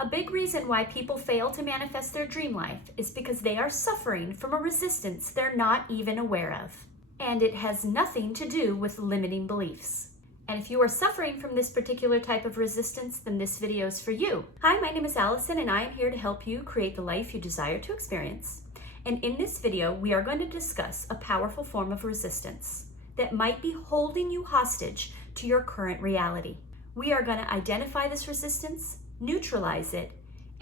A big reason why people fail to manifest their dream life is because they are suffering from a resistance they're not even aware of. And it has nothing to do with limiting beliefs. And if you are suffering from this particular type of resistance, then this video is for you. Hi, my name is Allison, and I am here to help you create the life you desire to experience. And in this video, we are going to discuss a powerful form of resistance that might be holding you hostage to your current reality. We are going to identify this resistance, neutralize it,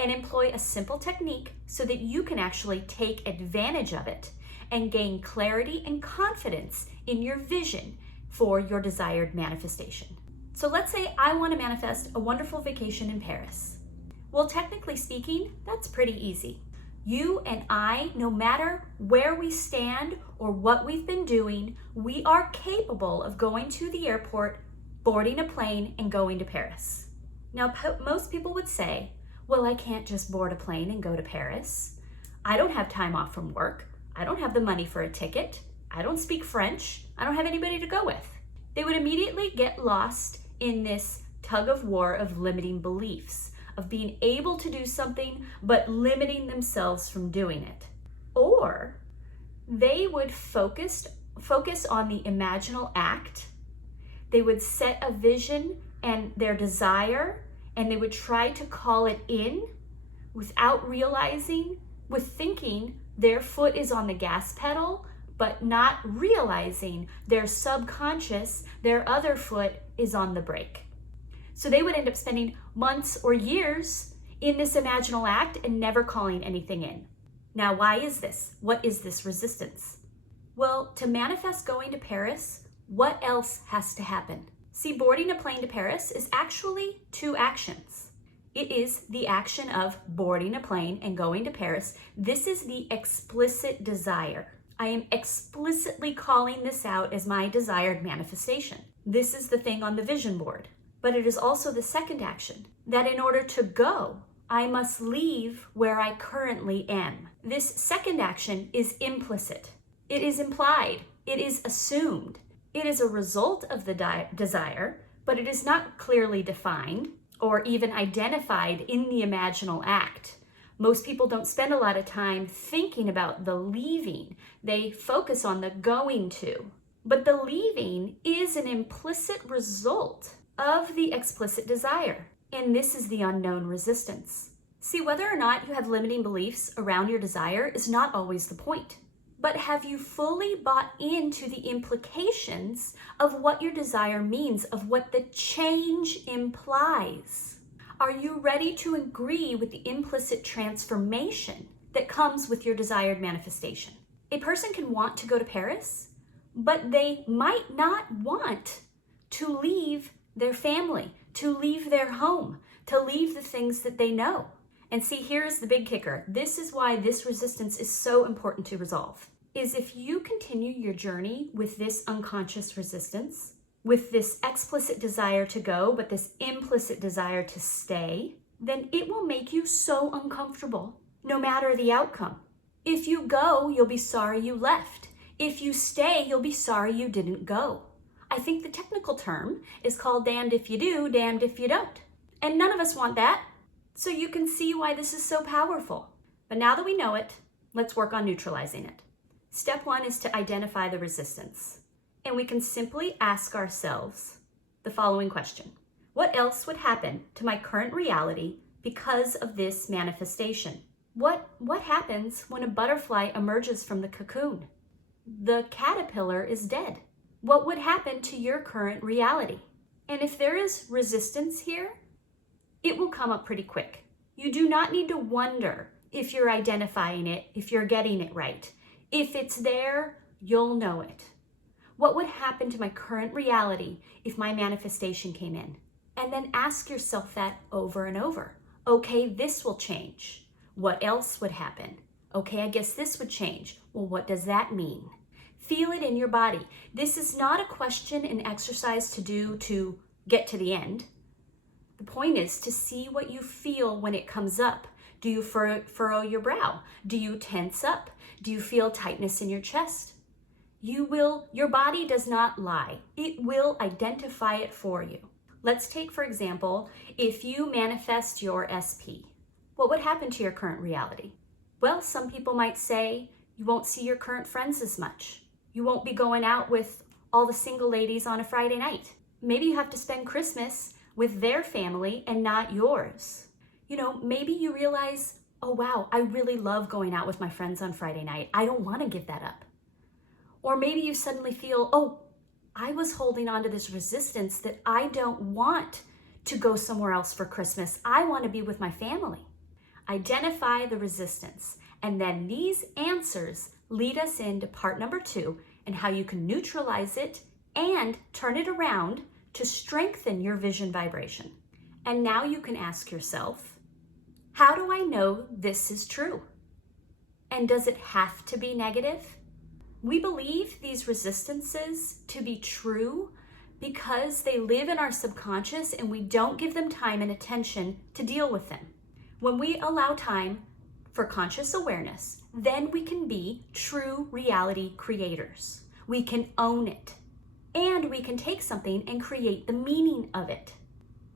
and employ a simple technique so that you can actually take advantage of it and gain clarity and confidence in your vision for your desired manifestation. So let's say I want to manifest a wonderful vacation in Paris. Well, technically speaking, that's pretty easy. You and I, no matter where we stand or what we've been doing, we are capable of going to the airport, boarding a plane, and going to Paris. Now, most people would say, well, I can't just board a plane and go to Paris. I don't have time off from work. I don't have the money for a ticket. I don't speak French. I don't have anybody to go with. They would immediately get lost in this tug of war of limiting beliefs, of being able to do something but limiting themselves from doing it. Or they would focus on the imaginal act. They would set a vision and their desire, and they would try to call it in without realizing, with thinking their foot is on the gas pedal, but not realizing their subconscious, their other foot is on the brake. So they would end up spending months or years in this imaginal act and never calling anything in. Now, why is this? What is this resistance? Well, to manifest going to Paris, what else has to happen? See, boarding a plane to Paris is actually two actions. It is the action of boarding a plane and going to Paris. This is the explicit desire. I am explicitly calling this out as my desired manifestation. This is the thing on the vision board. But it is also the second action, that in order to go, I must leave where I currently am. This second action is implicit. It is implied. It is assumed. It is a result of the desire, but it is not clearly defined or even identified in the imaginal act. Most people don't spend a lot of time thinking about the leaving. They focus on the going to. But the leaving is an implicit result of the explicit desire. And this is the unknown resistance. See, whether or not you have limiting beliefs around your desire is not always the point. But have you fully bought into the implications of what your desire means, of what the change implies? Are you ready to agree with the implicit transformation that comes with your desired manifestation? A person can want to go to Paris, but they might not want to leave their family, to leave their home, to leave the things that they know. And see, here's the big kicker. This is why this resistance is so important to resolve. Is if you continue your journey with this unconscious resistance, with this explicit desire to go, but this implicit desire to stay, then it will make you so uncomfortable, no matter the outcome. If you go, you'll be sorry you left. If you stay, you'll be sorry you didn't go. I think the technical term is called damned if you do, damned if you don't. And none of us want that. So you can see why this is so powerful. But now that we know it, let's work on neutralizing it. Step one is to identify the resistance. And we can simply ask ourselves the following question. What else would happen to my current reality because of this manifestation? What happens when a butterfly emerges from the cocoon? The caterpillar is dead. What would happen to your current reality? And if there is resistance here, it will come up pretty quick. You do not need to wonder if you're identifying it, if you're getting it right. If it's there, you'll know it. What would happen to my current reality if my manifestation came in? And then ask yourself that over and over. Okay, this will change. What else would happen? Okay, I guess this would change. Well, what does that mean? Feel it in your body. This is not a question and exercise to do to get to the end. The point is to see what you feel when it comes up. Do you furrow your brow? Do you tense up? Do you feel tightness in your chest? Your body does not lie. It will identify it for you. Let's take, for example, if you manifest your SP, what would happen to your current reality? Well, some people might say you won't see your current friends as much. You won't be going out with all the single ladies on a Friday night. Maybe you have to spend Christmas with their family and not yours. Maybe you realize, oh wow, I really love going out with my friends on Friday night. I don't want to give that up. Or maybe you suddenly feel, oh, I was holding on to this resistance that I don't want to go somewhere else for Christmas. I want to be with my family. Identify the resistance. And then these answers lead us into part number 2 and how you can neutralize it and turn it around to strengthen your vision vibration. And now you can ask yourself, how do I know this is true? And does it have to be negative? We believe these resistances to be true because they live in our subconscious and we don't give them time and attention to deal with them. When we allow time for conscious awareness, then we can be true reality creators. We can own it. And we can take something and create the meaning of it.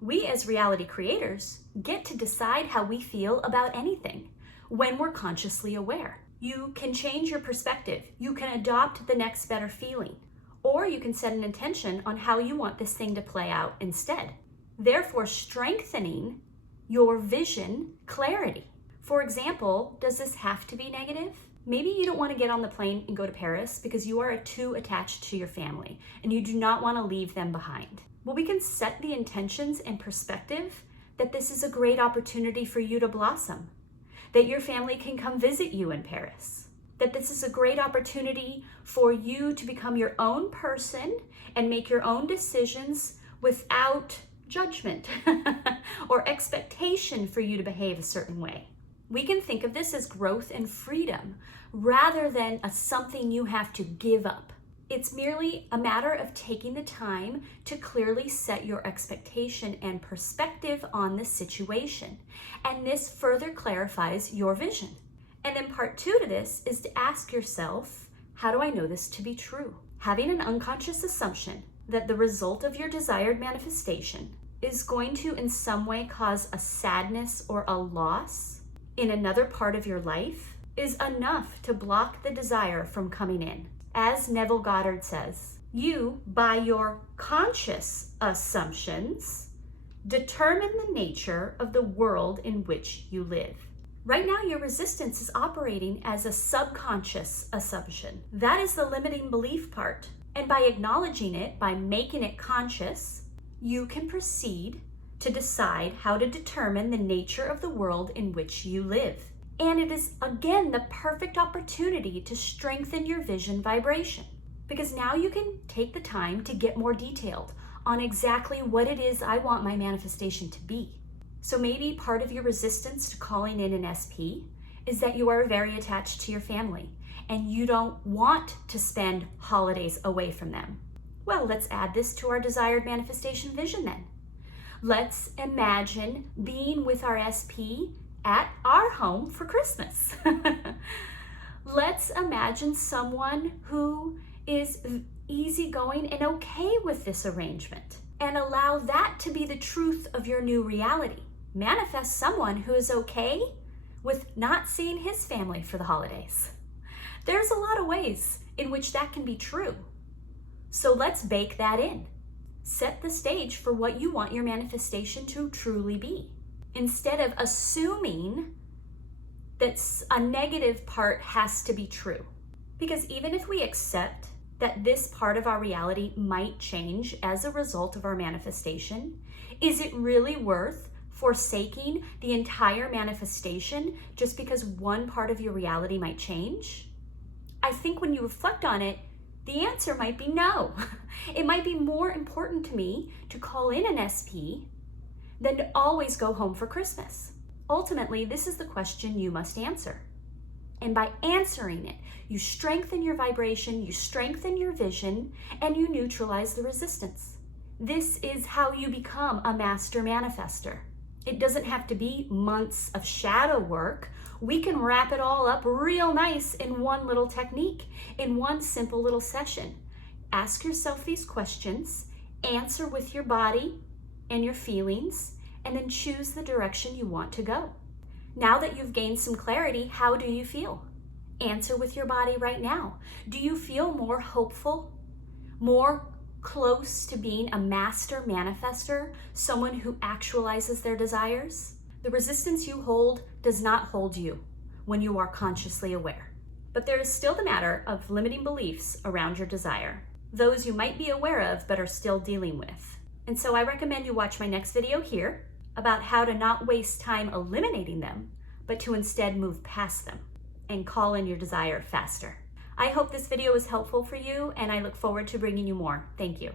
We as reality creators get to decide how we feel about anything when we're consciously aware. You can change your perspective. You can adopt the next better feeling. Or you can set an intention on how you want this thing to play out instead. Therefore, strengthening your vision clarity. For example, does this have to be negative? Maybe you don't want to get on the plane and go to Paris because you are too attached to your family and you do not want to leave them behind. Well, we can set the intentions and perspective that this is a great opportunity for you to blossom, that your family can come visit you in Paris, that this is a great opportunity for you to become your own person and make your own decisions without judgment or expectation for you to behave a certain way. We can think of this as growth and freedom rather than something you have to give up. It's merely a matter of taking the time to clearly set your expectation and perspective on the situation. And this further clarifies your vision. And then part 2 to this is to ask yourself, how do I know this to be true? Having an unconscious assumption that the result of your desired manifestation is going to in some way cause a sadness or a loss in another part of your life is enough to block the desire from coming in. As Neville Goddard says, you, by your conscious assumptions, determine the nature of the world in which you live. Right now, your resistance is operating as a subconscious assumption. That is the limiting belief part. And by acknowledging it, by making it conscious, you can proceed to decide how to determine the nature of the world in which you live. And it is, again, the perfect opportunity to strengthen your vision vibration. Because now you can take the time to get more detailed on exactly what it is I want my manifestation to be. So maybe part of your resistance to calling in an SP is that you are very attached to your family and you don't want to spend holidays away from them. Well, let's add this to our desired manifestation vision then. Let's imagine being with our SP at our home for Christmas. Let's imagine someone who is easygoing and okay with this arrangement and allow that to be the truth of your new reality. Manifest someone who is okay with not seeing his family for the holidays. There's a lot of ways in which that can be true. So let's bake that in. Set the stage for what you want your manifestation to truly be. Instead of assuming that a negative part has to be true. Because even if we accept that this part of our reality might change as a result of our manifestation, is it really worth forsaking the entire manifestation just because one part of your reality might change? I think when you reflect on it, the answer might be no. It might be more important to me to call in an SP than to always go home for Christmas. Ultimately, this is the question you must answer. And by answering it, you strengthen your vibration, you strengthen your vision, and you neutralize the resistance. This is how you become a master manifester. It doesn't have to be months of shadow work. We can wrap it all up real nice in one little technique, in one simple little session. Ask yourself these questions, answer with your body, and your feelings, and then choose the direction you want to go. Now that you've gained some clarity, how do you feel? Answer with your body right now. Do you feel more hopeful, more close to being a master manifester, someone who actualizes their desires? The resistance you hold does not hold you when you are consciously aware. But there is still the matter of limiting beliefs around your desire, those you might be aware of but are still dealing with. And so I recommend you watch my next video here about how to not waste time eliminating them, but to instead move past them and call in your desire faster. I hope this video was helpful for you, and I look forward to bringing you more. Thank you.